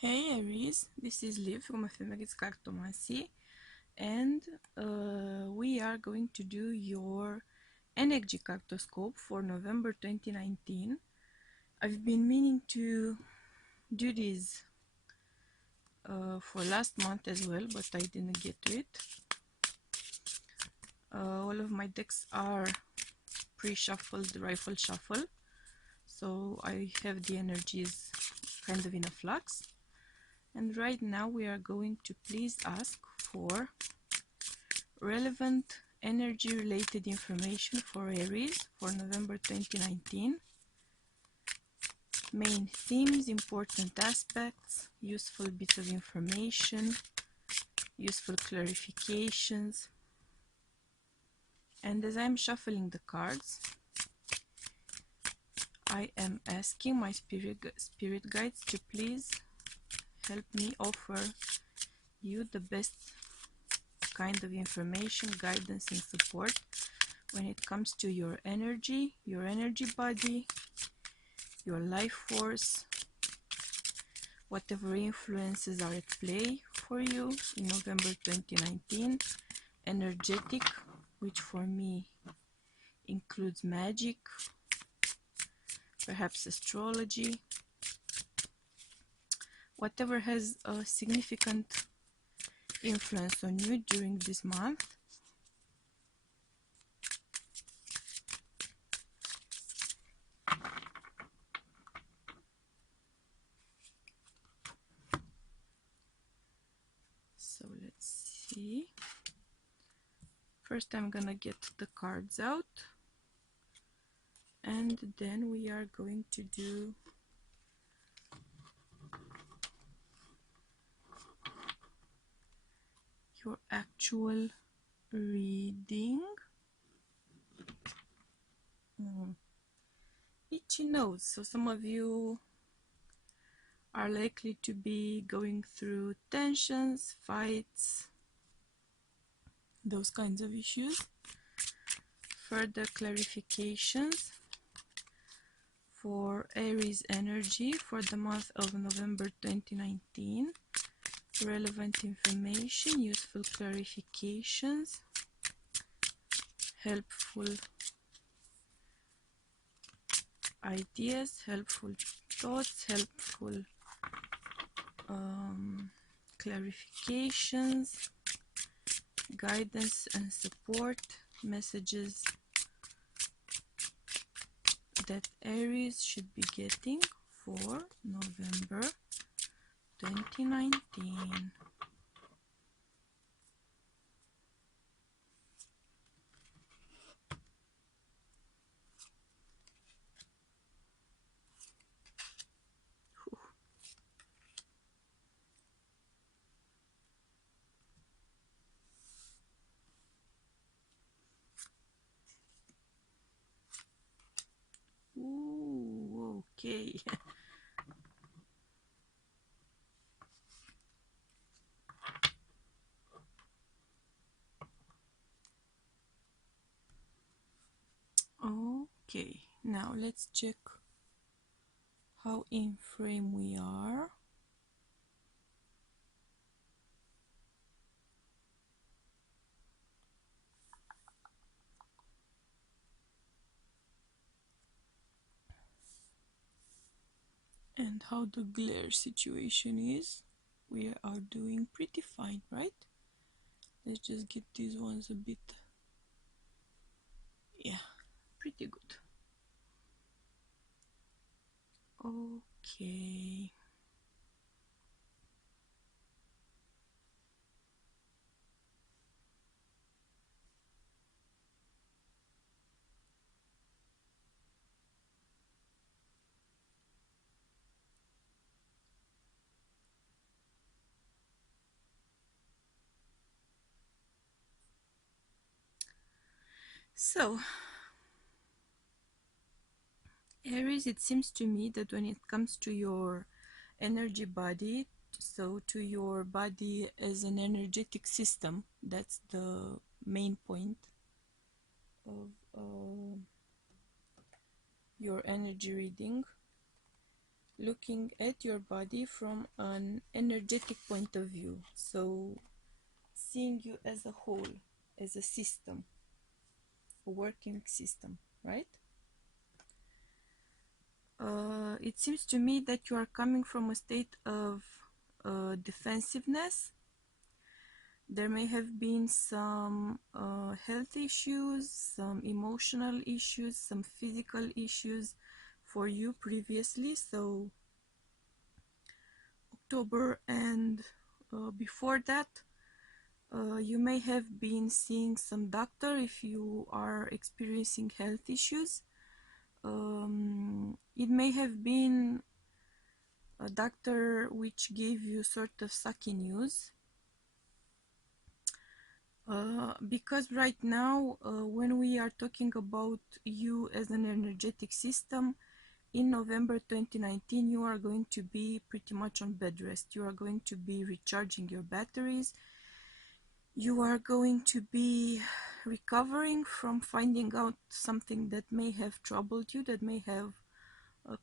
Hey Aries, this is Liv from Aries Cartomancy, and we are going to do your energy cartoscope for November 2019. I've been meaning to do this for last month as well, but I didn't get to it. All of my decks are pre-shuffled, rifle shuffle, so I have the energies kind of in a flux. And right now we are going to please ask for relevant energy related information for Aries for November 2019. Main themes, important aspects, useful bits of information, useful clarifications. And as I'm shuffling the cards, I am asking my spirit guides to please help me offer you the best kind of information, guidance and support when it comes to your energy body, your life force, whatever influences are at play for you in November 2019. Energetic, which for me includes magic, perhaps astrology, whatever has a significant influence on you during this month. So let's see. First I'm gonna get the cards out, and then we are going to do your actual reading. Itchy nose. So some of you are likely to be going through tensions, fights, those kinds of issues. Further clarifications for Aries energy for the month of November 2019. Relevant information, useful clarifications, helpful ideas, helpful thoughts, helpful clarifications, guidance and support, messages that Aries should be getting for November 2019. Ooh, okay. Okay, now let's check how in frame we are. And how the glare situation is. We are doing pretty fine, right? Let's just get these ones a bit, yeah, pretty good. Okay. So, Aries, it seems to me that when it comes to your energy body, so to your body as an energetic system, that's the main point of your energy reading. looking at your body from an energetic point of view. So seeing you as a whole, as a system, a working system, right? It seems to me that you are coming from a state of defensiveness. There may have been some health issues, some emotional issues, some physical issues for you previously. So October and before that, you may have been seeing some doctor if you are experiencing health issues. It may have been a doctor which gave you sort of sucky news. Because right now, when we are talking about you as an energetic system, in November 2019, you are going to be pretty much on bed rest. You are going to be recharging your batteries. You are going to be recovering from finding out something that may have troubled you, that may have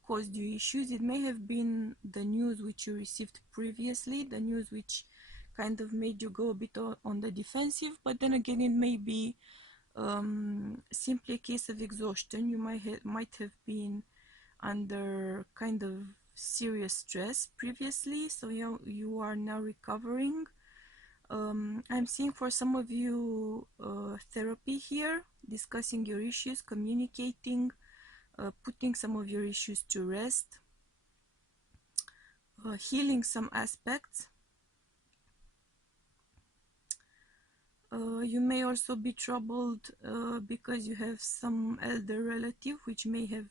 caused you issues. It may have been the news which you received previously, the news which kind of made you go a bit on the defensive, but then again it may be simply a case of exhaustion. You might have been under kind of serious stress previously, so you are now recovering. I'm seeing for some of you therapy here, discussing your issues, communicating, putting some of your issues to rest, healing some aspects. You may also be troubled because you have some elder relative which may have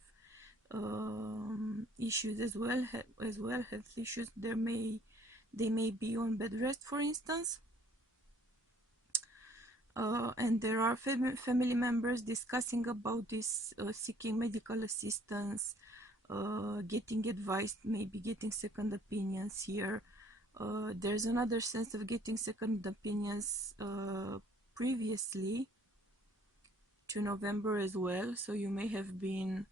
issues as well, health issues. They may be on bed rest, for instance. And there are family members discussing about this, seeking medical assistance, getting advice, maybe getting second opinions here. There's another sense of getting second opinions previously to November as well. So you may have been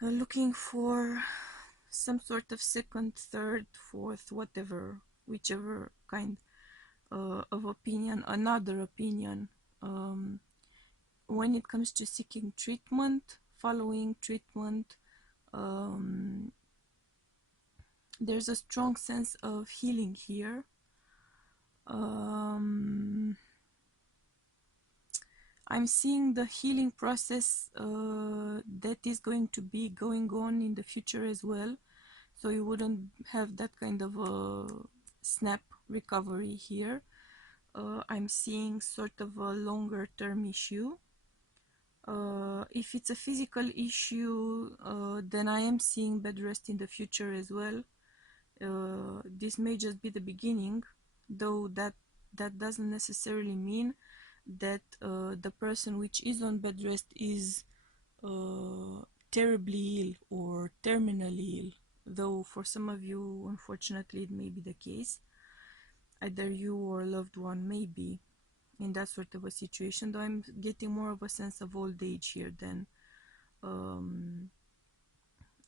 looking for some sort of second, third, fourth, whatever, whichever kind of opinion, another opinion, when it comes to seeking treatment, following treatment. There's a strong sense of healing here. I'm seeing the healing process that is going to be going on in the future as well. So you wouldn't have that kind of a snap recovery here. I'm seeing sort of a longer term issue. If it's a physical issue, then I am seeing bed rest in the future as well. This may just be the beginning, though that doesn't necessarily mean that the person which is on bed rest is terribly ill or terminally ill, though for some of you, unfortunately, it may be the case. Either you or a loved one may be in that sort of a situation, though I'm getting more of a sense of old age here than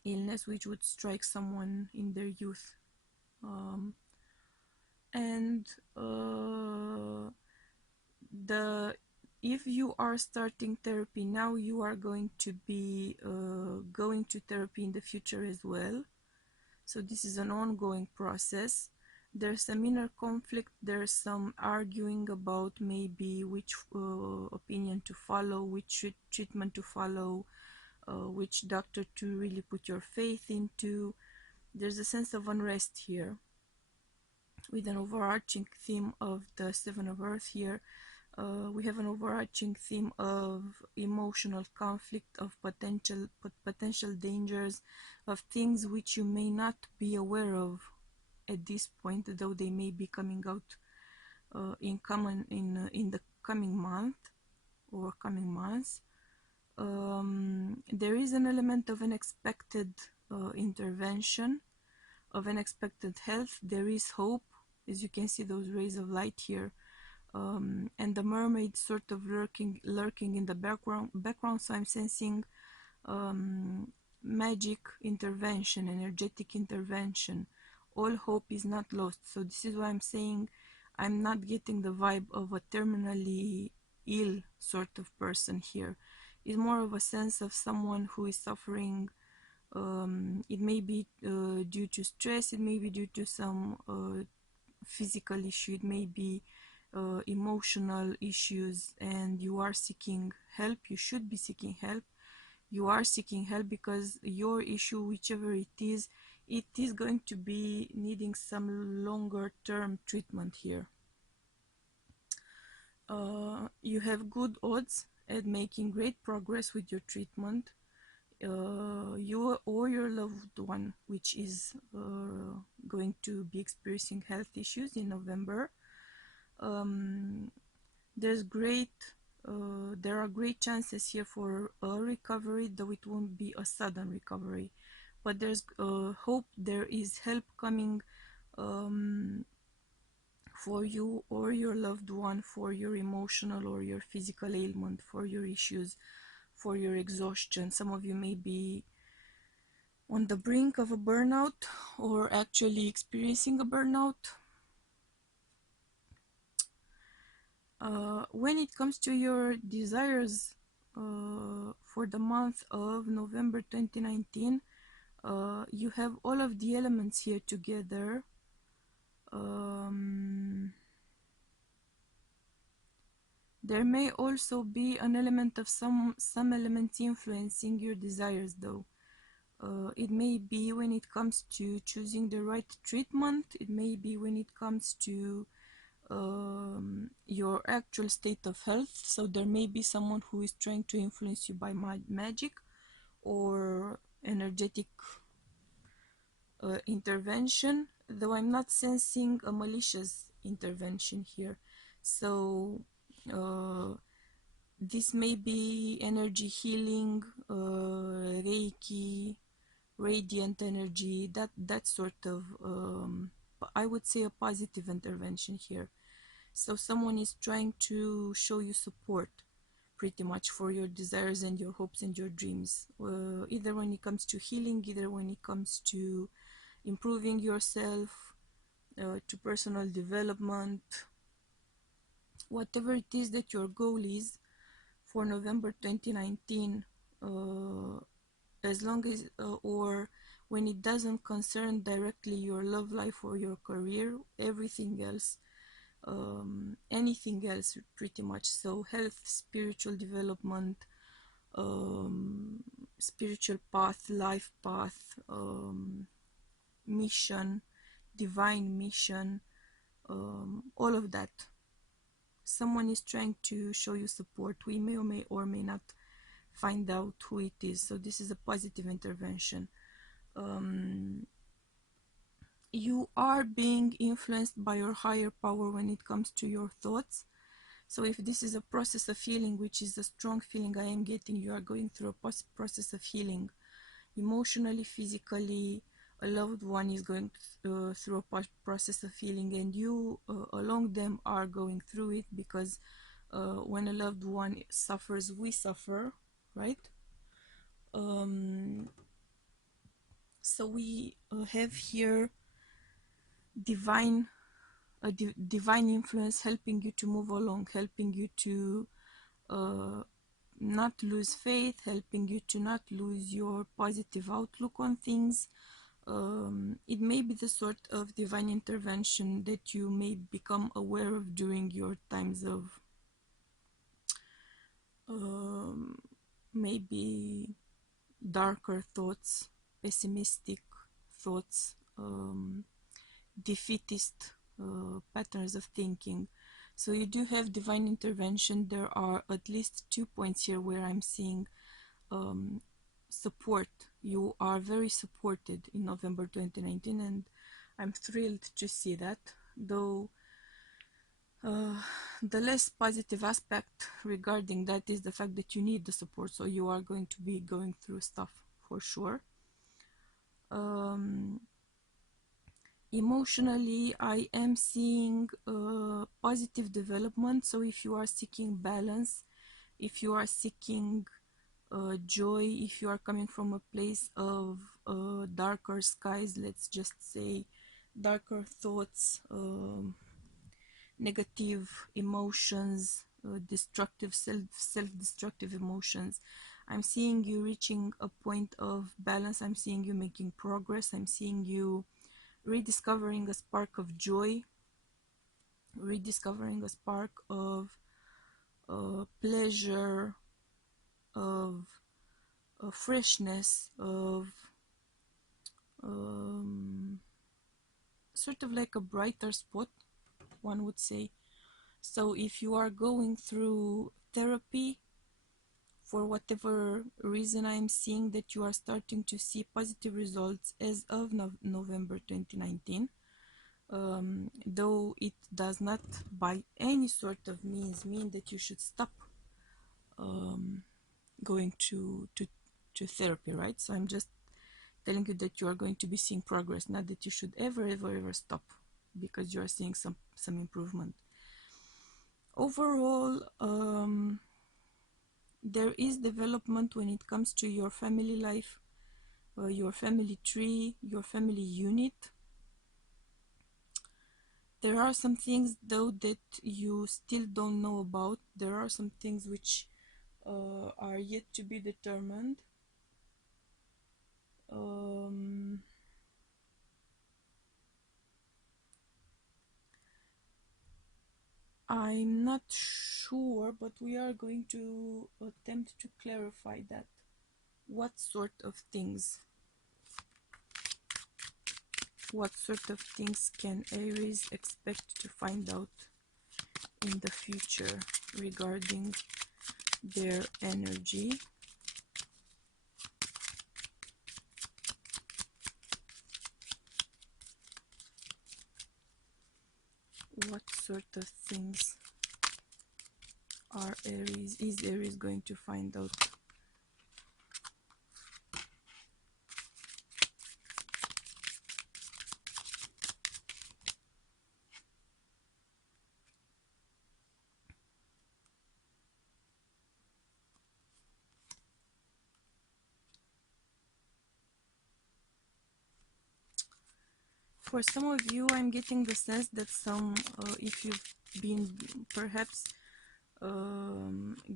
illness which would strike someone in their youth. And if you are starting therapy now, you are going to be going to therapy in the future as well. So this is an ongoing process. There's some inner conflict, there's some arguing about maybe which opinion to follow, which treatment to follow, which doctor to really put your faith into. There's a sense of unrest here, with an overarching theme of the Seven of Earth here. We have an overarching theme of emotional conflict, of potential dangers, of things which you may not be aware of at this point, though they may be coming out in the coming month or coming months. There is an element of unexpected intervention, of unexpected health. There is hope, as you can see those rays of light here, and the mermaid sort of lurking in the background. So I'm sensing magic intervention, energetic intervention. All hope is not lost. So this is why I'm saying I'm not getting the vibe of a terminally ill sort of person here. It's more of a sense of someone who is suffering. It may be due to stress, it may be due to some physical issue, it may be emotional issues, and you are seeking help. You should be seeking help. You are seeking help because your issue, whichever it is going to be needing some longer term treatment here. You have good odds at making great progress with your treatment. You or your loved one, which is going to be experiencing health issues in November, there are great chances here for a recovery, though it won't be a sudden recovery. But there's hope, there is help coming for you or your loved one, for your emotional or your physical ailment, for your issues, for your exhaustion. Some of you may be on the brink of a burnout or actually experiencing a burnout. When it comes to your desires for the month of November 2019, you have all of the elements here together. There may also be an element of some elements influencing your desires, though. It may be when it comes to choosing the right treatment. It may be when it comes to your actual state of health. So there may be someone who is trying to influence you by magic or energetic intervention, though I'm not sensing a malicious intervention here. So this may be energy healing, Reiki, radiant energy, that sort of I would say a positive intervention here. So someone is trying to show you support pretty much for your desires and your hopes and your dreams, either when it comes to healing, either when it comes to improving yourself, to personal development, whatever it is that your goal is for November 2019, as long as or when it doesn't concern directly your love life or your career, everything else, anything else pretty much. So health, spiritual development, spiritual path, life path, mission, divine mission, all of that. Someone is trying to show you support. We may or may not find out who it is. So this is a positive intervention. You are being influenced by your higher power when it comes to your thoughts. So if this is a process of healing, which is a strong feeling I am getting, you are going through a process of healing emotionally, physically. A loved one is going through a process of healing, and you along them are going through it, because when a loved one suffers, we suffer, right? So we have here divine influence helping you to move along, helping you to not lose faith, helping you to not lose your positive outlook on things. It may be the sort of divine intervention that you may become aware of during your times of maybe darker thoughts, pessimistic thoughts, defeatist patterns of thinking. So you do have divine intervention. There are at least 2 points here where I'm seeing support. You are very supported in November 2019, and I'm thrilled to see that, though the less positive aspect regarding that is the fact that you need the support, so you are going to be going through stuff for sure. Emotionally, I am seeing positive development. So if you are seeking balance, if you are seeking joy, if you are coming from a place of darker skies, let's just say darker thoughts, negative emotions, destructive self-destructive emotions. I'm seeing you reaching a point of balance. I'm seeing you making progress. I'm seeing you rediscovering a spark of joy, rediscovering a spark of pleasure, of freshness, of sort of like a brighter spot, one would say. So if you are going through therapy, for whatever reason, I'm seeing that you are starting to see positive results as of November 2019. Though it does not by any sort of means mean that you should stop going to therapy, right? So I'm just telling you that you are going to be seeing progress, not that you should ever stop because you are seeing some improvement. Overall, there is development when it comes to your family life, your family tree, your family unit. There are some things though that you still don't know about. There are some things which are yet to be determined. I'm not sure, but we are going to attempt to clarify that. What sort of things? What sort of things can Aries expect to find out in the future regarding their energy? What sort of things is Aries going to find out? For some of you, I'm getting the sense that if you've been perhaps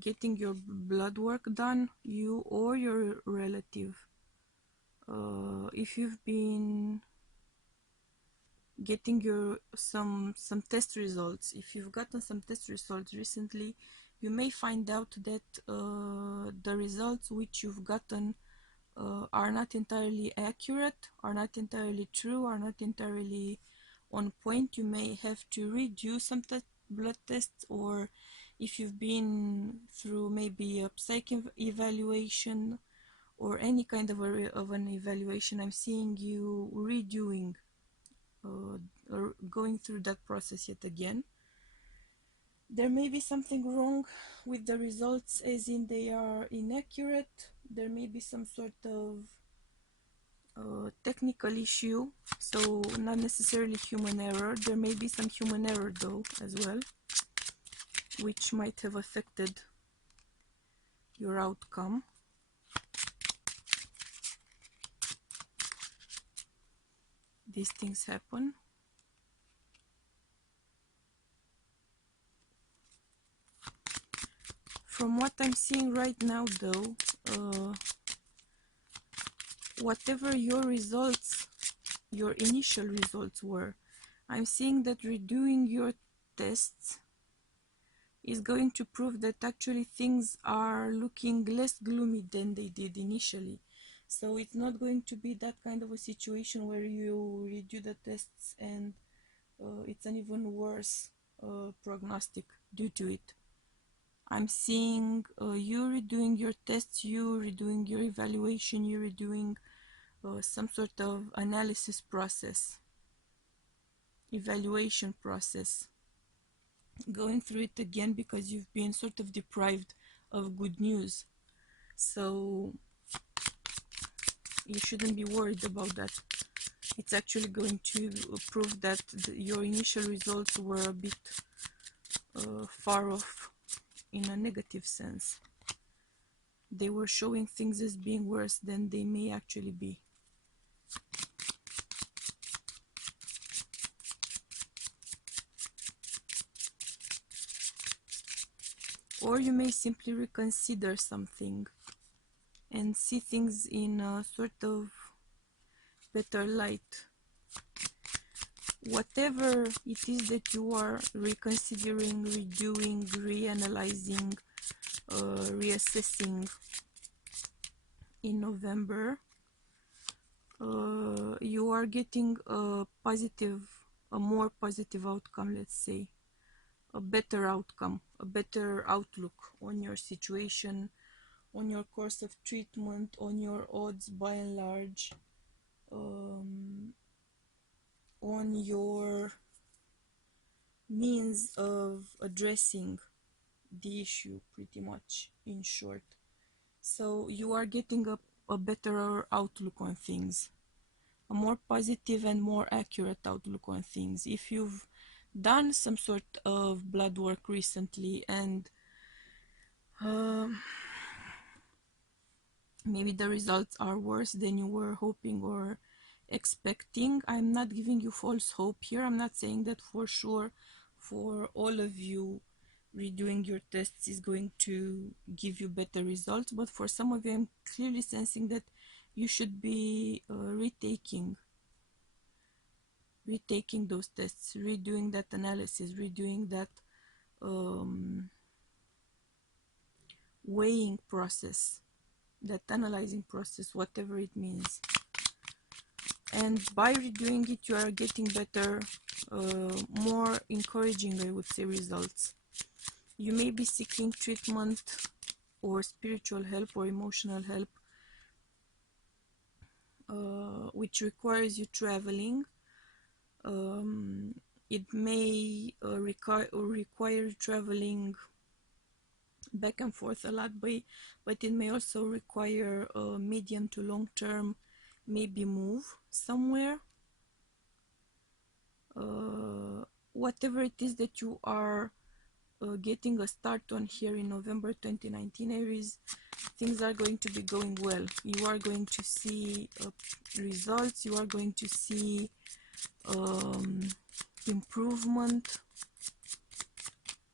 getting your blood work done, you or your relative, if you've been getting some test results, if you've gotten some test results recently, you may find out that the results which you've gotten are not entirely accurate, are not entirely true, are not entirely on point. You may have to redo some blood tests, or if you've been through maybe a psych evaluation or any kind of an evaluation, I'm seeing you redoing or going through that process yet again. There may be something wrong with the results, as in they are inaccurate. There may be some sort of technical issue, so not necessarily human error. There may be some human error though as well, which might have affected your outcome. These things happen. From what I'm seeing right now though, whatever your results, your initial results were, I'm seeing that redoing your tests is going to prove that actually things are looking less gloomy than they did initially. So it's not going to be that kind of a situation where you redo the tests and it's an even worse prognostic due to it. I'm seeing you redoing your tests, you redoing your evaluation, you redoing some sort of analysis process, evaluation process, going through it again because you've been sort of deprived of good news. So you shouldn't be worried about that. It's actually going to prove that your initial results were a bit far off in a negative sense. they were showing things as being worse than they may actually be. Or you may simply reconsider something and see things in a sort of better light. Whatever it is that you are reconsidering, redoing, reanalyzing, reassessing in November, you are getting a more positive outcome, let's say, a better outcome, a better outlook on your situation, on your course of treatment, on your odds by and large, on your means of addressing the issue, pretty much, in short. So you are getting a better outlook on things, a more positive and more accurate outlook on things. If you've done some sort of blood work recently and maybe the results are worse than you were hoping or expecting, I'm not giving you false hope here. I'm not saying that for sure for all of you redoing your tests is going to give you better results, but for some of you I'm clearly sensing that you should be retaking those tests, redoing that analysis, redoing that weighing process, that analyzing process, whatever it means. And by redoing it, you are getting better, more encouraging, I would say, results. You may be seeking treatment or spiritual help or emotional help, which requires you traveling. It may require traveling back and forth a lot, but it may also require a medium to long term, maybe move somewhere. Whatever it is that you are getting a start on here in November 2019, Aries, things are going to be going well. You are going to see results, you are going to see improvement,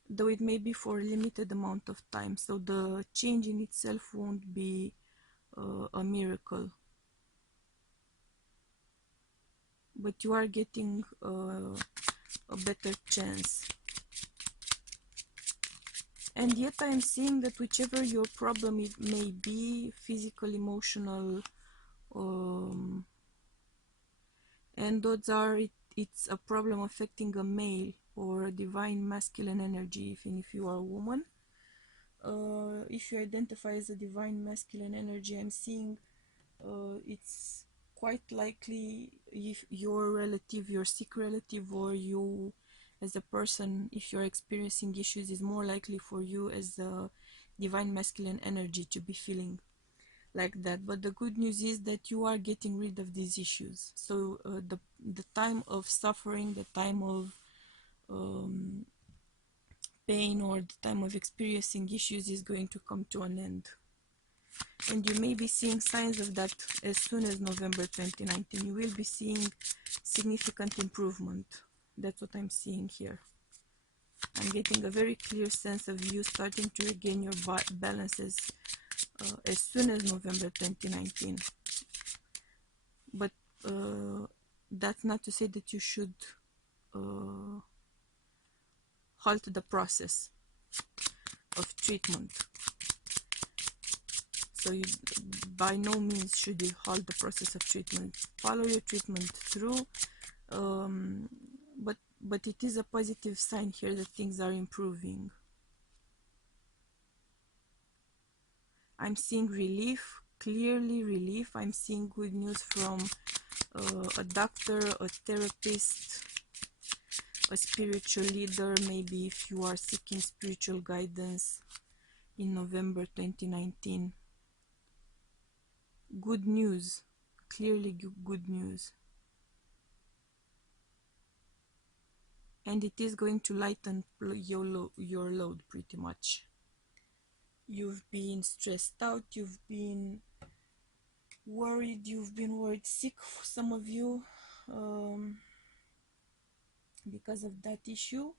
though it may be for a limited amount of time, so the change in itself won't be a miracle, but you are getting a better chance. And yet I am seeing that whichever your problem it may be, physical, emotional, and odds are it's a problem affecting a male or a divine masculine energy, even if you are a woman. If you identify as a divine masculine energy, I'm seeing it's quite likely if your relative, your sick relative, or you as a person, if you're experiencing issues, is more likely for you as a divine masculine energy to be feeling like that. But the good news is that you are getting rid of these issues. So the time of suffering, the time of pain, or the time of experiencing issues is going to come to an end. And you may be seeing signs of that as soon as November 2019. You will be seeing significant improvement. That's what I'm seeing here. I'm getting a very clear sense of you starting to regain your balances as soon as November 2019. But that's not to say that you should halt the process of treatment. So you, by no means should you halt the process of treatment. Follow your treatment through, but it is a positive sign here that things are improving. I'm seeing relief, clearly relief. I'm seeing good news from a doctor, a therapist, a spiritual leader, maybe if you are seeking spiritual guidance in November 2019. Good news, clearly good news. And it is going to lighten your load pretty much. you've been stressed out, you've been worried sick, some of you, because of that issue,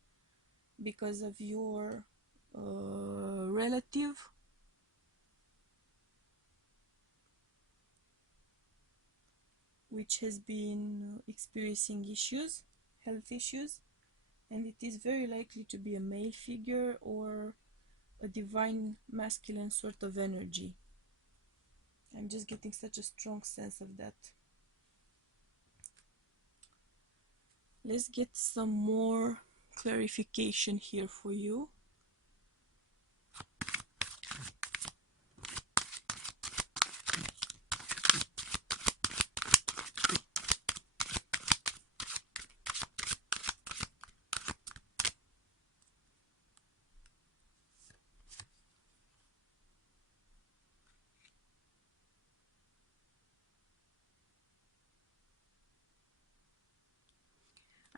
because of your relative which has been experiencing issues, health issues, and it is very likely to be a male figure or a divine masculine sort of energy. I'm just getting such a strong sense of that. Let's get some more clarification here for you.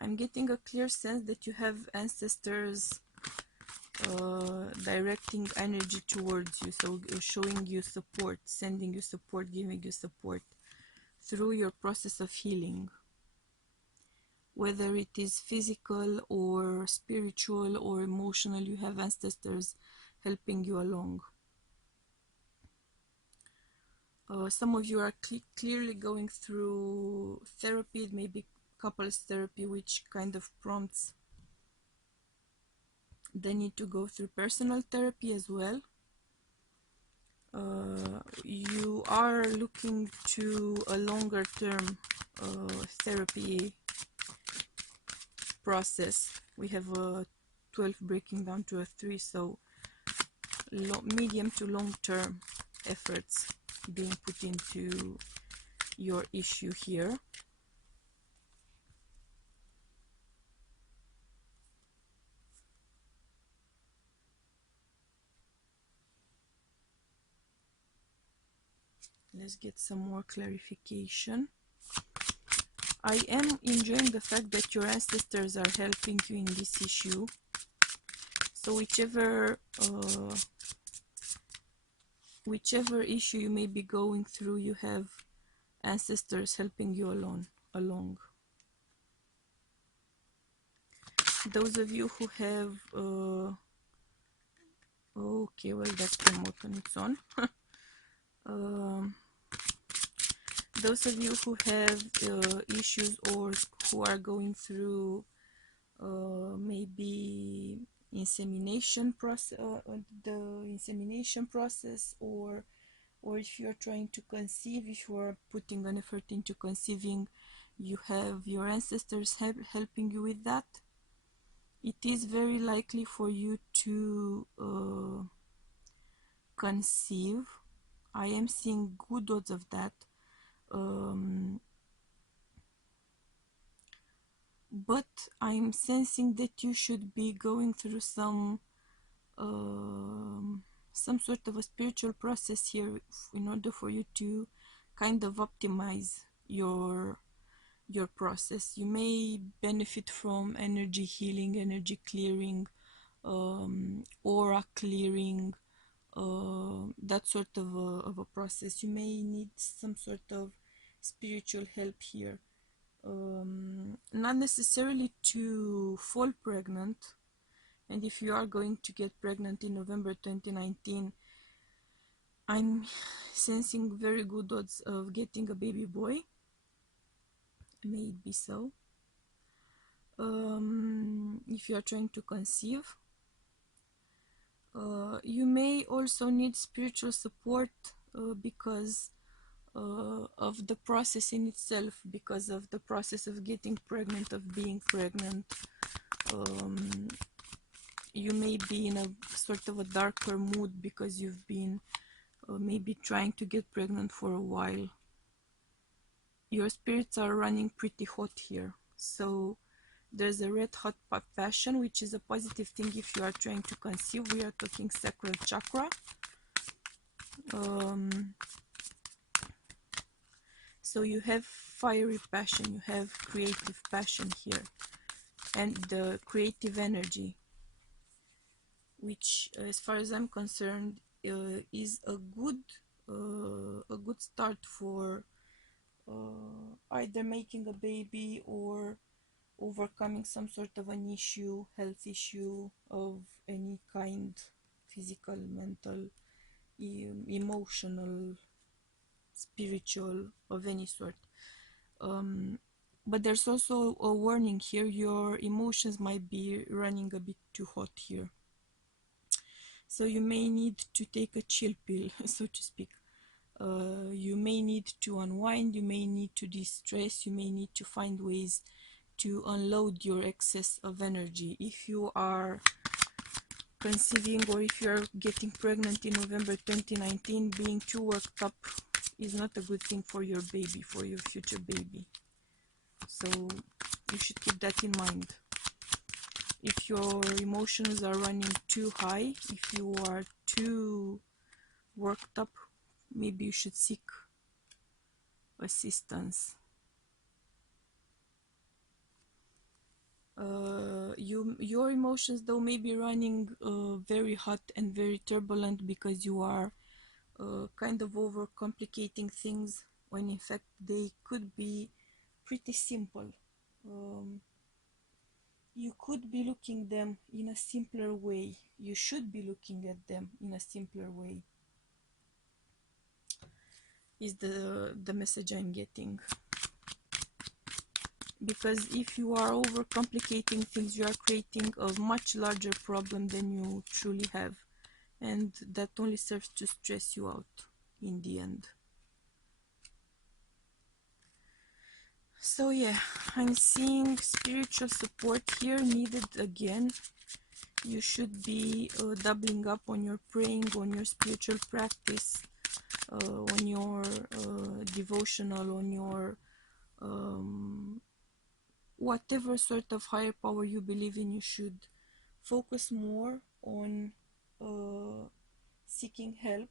I'm getting a clear sense that you have ancestors directing energy towards you, so showing you support, sending you support, giving you support through your process of healing, whether it is physical or spiritual or emotional. You have ancestors helping you along. Some of you are clearly going through therapy, maybe couples therapy, which kind of prompts the need to go through personal therapy as well. You are looking to a longer term therapy process. We have a 12 breaking down to a 3, so medium to long term efforts being put into your issue here. Let's get some more clarification. I am enjoying the fact that your ancestors are helping you in this issue. So whichever issue you may be going through, you have ancestors helping you along. Those of you who have okay, well, that came out on its own. Those of you who have issues or who are going through maybe insemination process, the insemination process, or if you are trying to conceive, if you are putting an effort into conceiving, you have your ancestors helping you with that. It is very likely for you to conceive. I am seeing good odds of that. But I'm sensing that you should be going through some sort of a spiritual process here in order for you to kind of optimize your process. You may benefit from energy healing, energy clearing, aura clearing, that sort of a process. You may need some sort of spiritual help here. Not necessarily to fall pregnant, and if you are going to get pregnant in November 2019, I'm sensing very good odds of getting a baby boy. May it be so. If you are trying to conceive, you may also need spiritual support because of the process in itself, because of the process of getting pregnant, of being pregnant. You may be in a sort of a darker mood because you've been maybe trying to get pregnant for a while. Your spirits are running pretty hot here, so there's a red hot passion, which is a positive thing if you are trying to conceive. We are talking sacral chakra. So you have fiery passion, you have creative passion here, and the creative energy, which as far as I'm concerned is a good start for either making a baby or overcoming some sort of an issue, health issue of any kind, physical, mental, emotional, spiritual, of any sort. But there's also a warning here. Your emotions might be running a bit too hot here, so you may need to take a chill pill, so to speak. You may need to unwind, you may need to de-stress, you may need to find ways to unload your excess of energy. If you are conceiving or if you are getting pregnant in November 2019, being too worked up is not a good thing for your baby, for your future baby. So you should keep that in mind. If your emotions are running too high, if you are too worked up, maybe you should seek assistance. Your emotions though may be running very hot and very turbulent because you are kind of overcomplicating things, when in fact they could be pretty simple. You could be looking them in a simpler way. You should be looking at them in a simpler way, is the message I'm getting. Because if you are overcomplicating things, you are creating a much larger problem than you truly have, and that only serves to stress you out in the end. So yeah, I'm seeing spiritual support here needed again. You should be doubling up on your praying, on your spiritual practice, on your devotional, on your whatever sort of higher power you believe in. You should focus more on seeking help,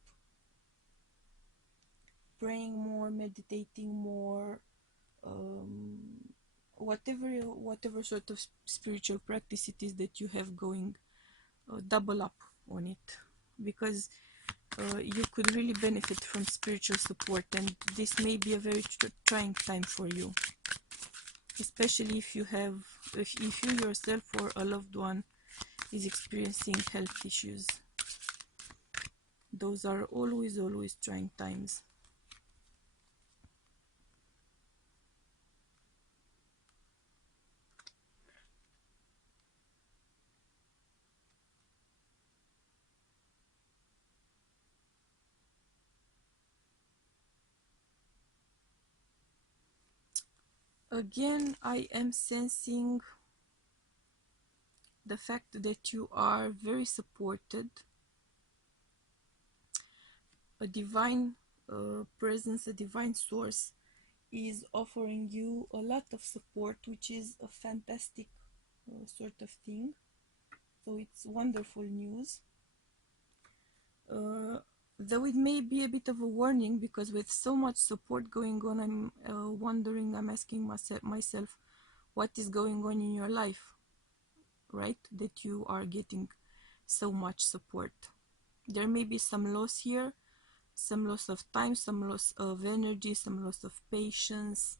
praying more, meditating more, whatever sort of spiritual practice it is that you have going, double up on it, because you could really benefit from spiritual support, and this may be a very trying time for you, especially if you yourself or a loved one is experiencing health issues. Those are always trying times. Again, I am sensing the fact that you are very supported. A divine presence, a divine source is offering you a lot of support, which is a fantastic sort of thing. So it's wonderful news. Though it may be a bit of a warning, because with so much support going on, I'm asking myself, what is going on in your life, right? That you are getting so much support. There may be some loss here, some loss of time, some loss of energy, some loss of patience,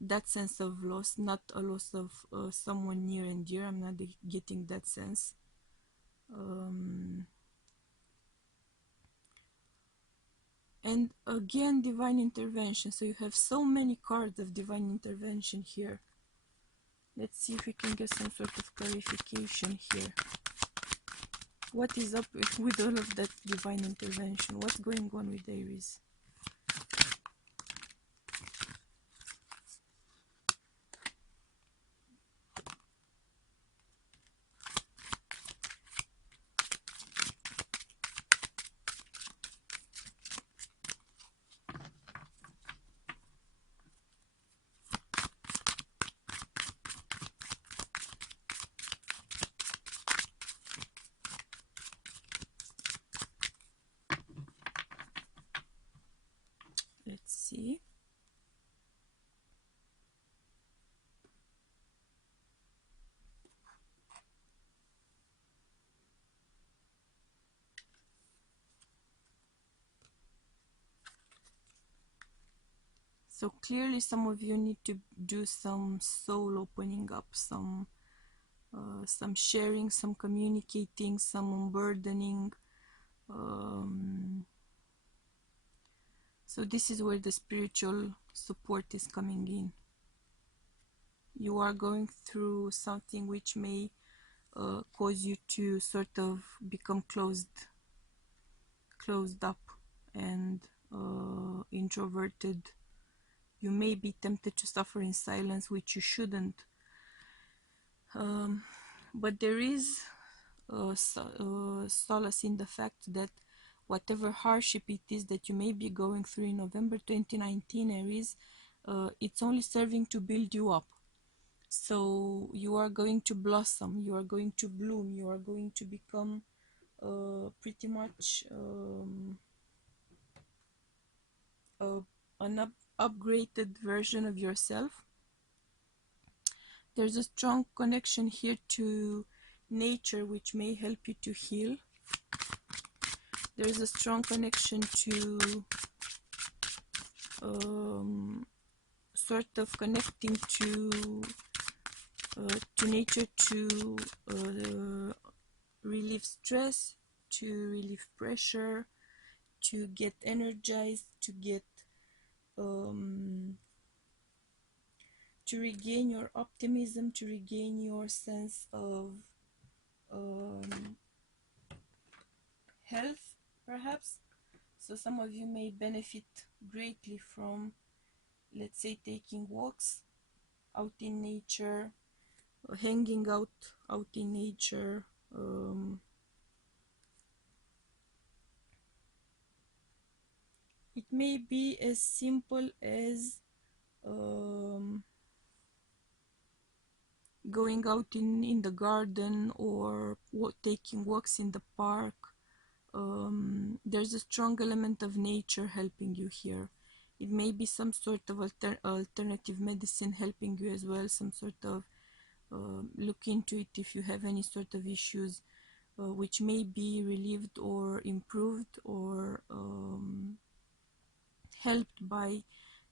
that sense of loss, not a loss of someone near and dear. I'm not getting that sense. And again, divine intervention. So you have so many cards of divine intervention here. Let's see if we can get some sort of clarification here. What is up with all of that divine intervention? What's going on with Aries? So clearly some of you need to do some soul opening up, some sharing, some communicating, some unburdening. So this is where the spiritual support is coming in. You are going through something which may cause you to sort of become closed up and introverted. You may be tempted to suffer in silence, which you shouldn't. But there is solace in the fact that whatever hardship it is that you may be going through in November 2019, Aries, it's only serving to build you up. So you are going to blossom, you are going to bloom, you are going to become pretty much an upgraded version of yourself. There's a strong connection here to nature, which may help you to heal. There's a strong connection to sort of connecting to nature to relieve stress, to relieve pressure, to get energized, to get to regain your optimism, to regain your sense of health, perhaps. So some of you may benefit greatly from, let's say, taking walks out in nature, hanging out in nature. It may be as simple as going out in the garden or taking walks in the park. There's a strong element of nature helping you here. It may be some sort of alternative medicine helping you as well, some sort of look into it if you have any sort of issues which may be relieved or improved or helped by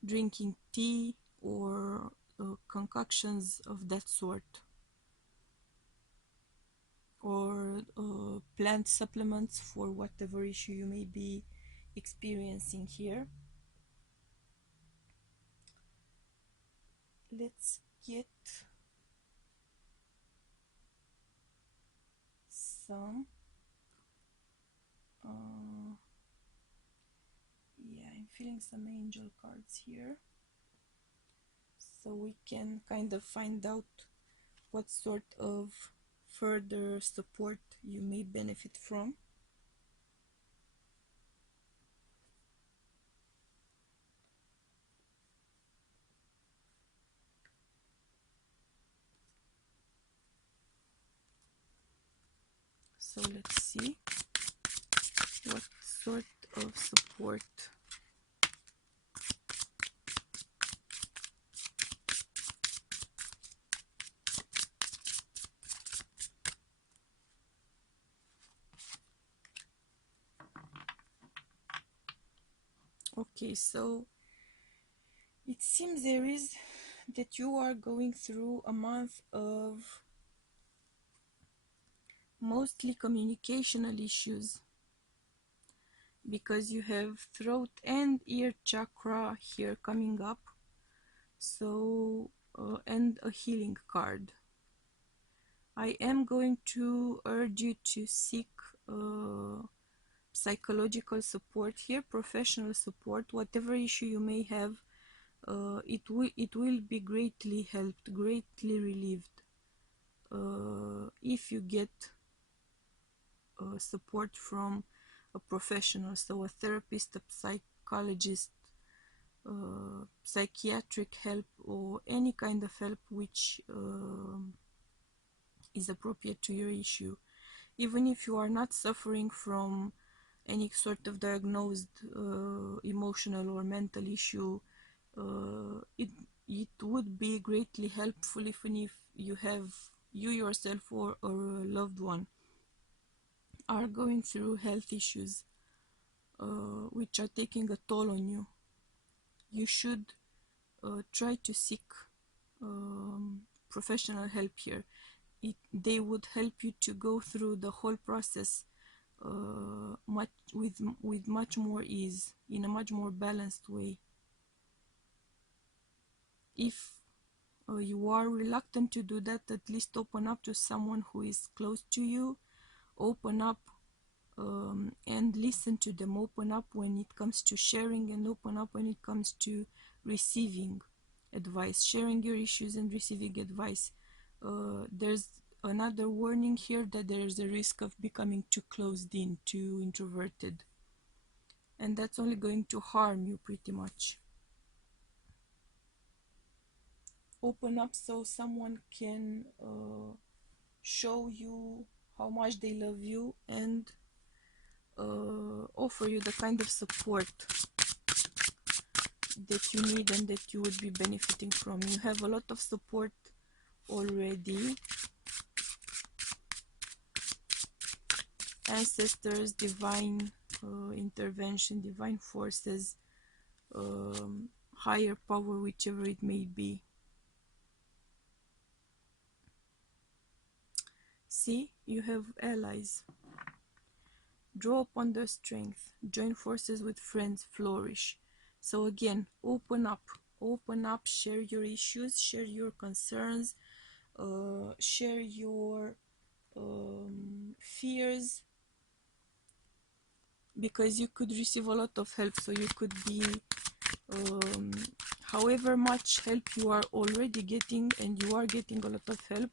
drinking tea or concoctions of that sort, or plant supplements for whatever issue you may be experiencing here. Let's get some yeah, I'm feeling some angel cards here, so we can kind of find out what sort of further support you may benefit from. So let's see what sort of support Okay, so it seems there is that you are going through a month of mostly communicational issues, because you have throat and ear chakra here coming up, so and a healing card. I am going to urge you to seek psychological support here, professional support. Whatever issue you may have, it will be greatly helped, greatly relieved if you get support from a professional, so a therapist, a psychologist, psychiatric help, or any kind of help which is appropriate to your issue. Even if you are not suffering from any sort of diagnosed emotional or mental issue, it would be greatly helpful even if you yourself or a loved one are going through health issues which are taking a toll on you. You should try to seek professional help here. They would help you to go through the whole process with much more ease, in a much more balanced way. If you are reluctant to do that, at least open up to someone who is close to you. Open up and listen to them. Open up when it comes to sharing, and open up when it comes to receiving advice, sharing your issues and receiving advice. There's another warning here, that there's a risk of becoming too closed in, too introverted, and that's only going to harm you pretty much. Open up so someone can show you how much they love you, and offer you the kind of support that you need and that you would be benefiting from. You have a lot of support already. Ancestors, divine intervention, divine forces, higher power, whichever it may be. See, you have allies. Draw upon their strength. Join forces with friends. Flourish. So again, open up, share your issues, share your concerns, share your fears, because you could receive a lot of help. So you could be, however much help you are already getting, and you are getting a lot of help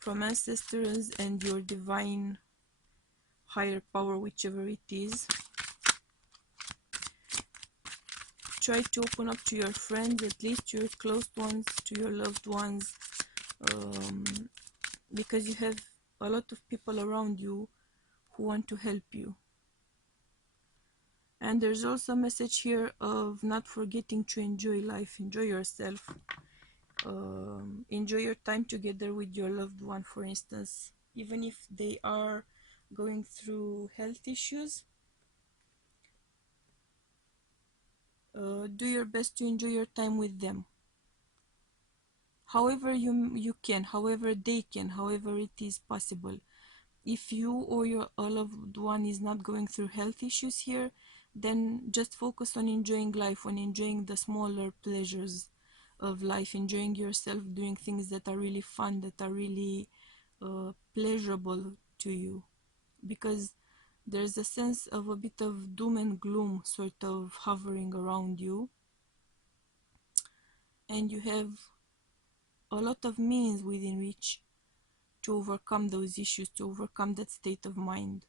from ancestors and your divine higher power, whichever it is. Try to open up to your friends, at least to your close ones, to your loved ones, because you have a lot of people around you who want to help you. And there's also a message here of not forgetting to enjoy life, enjoy yourself, enjoy your time together with your loved one, for instance, even if they are going through health issues. Do your best to enjoy your time with them, however you can, however they can, however it is possible. If you or your loved one is not going through health issues here, then just focus on enjoying life, on enjoying the smaller pleasures of life, enjoying yourself, doing things that are really fun, that are really pleasurable to you, because there's a sense of a bit of doom and gloom sort of hovering around you, and you have a lot of means within which to overcome those issues, to overcome that state of mind.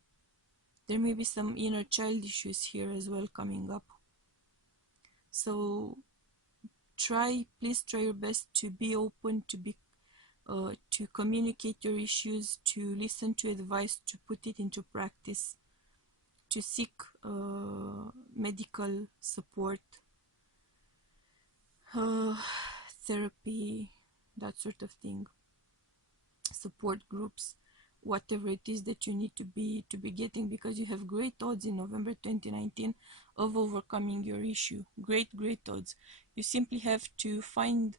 There may be some inner child issues here as well coming up. So please try your best to be open, to communicate your issues, to listen to advice, to put it into practice, to seek medical support, therapy, that sort of thing, support groups, whatever it is that you need to be getting, because you have great odds in November 2019 of overcoming your issue. Great odds. You simply have to find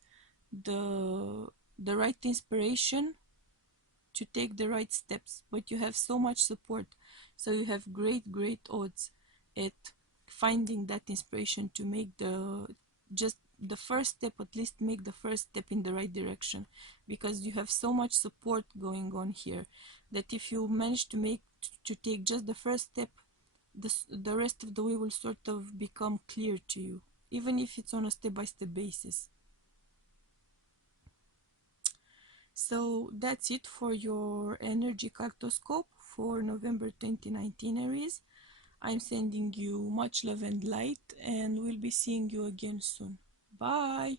the right inspiration to take the right steps, but you have so much support, so you have great odds at finding that inspiration to make just the first step, at least make the first step in the right direction, because you have so much support going on here that if you manage to take just the first step, the rest of the way will sort of become clear to you, even if it's on a step-by-step basis. So that's it for your energy cartoscope for November 2019, Aries. I'm sending you much love and light, and we'll be seeing you again soon. Bye!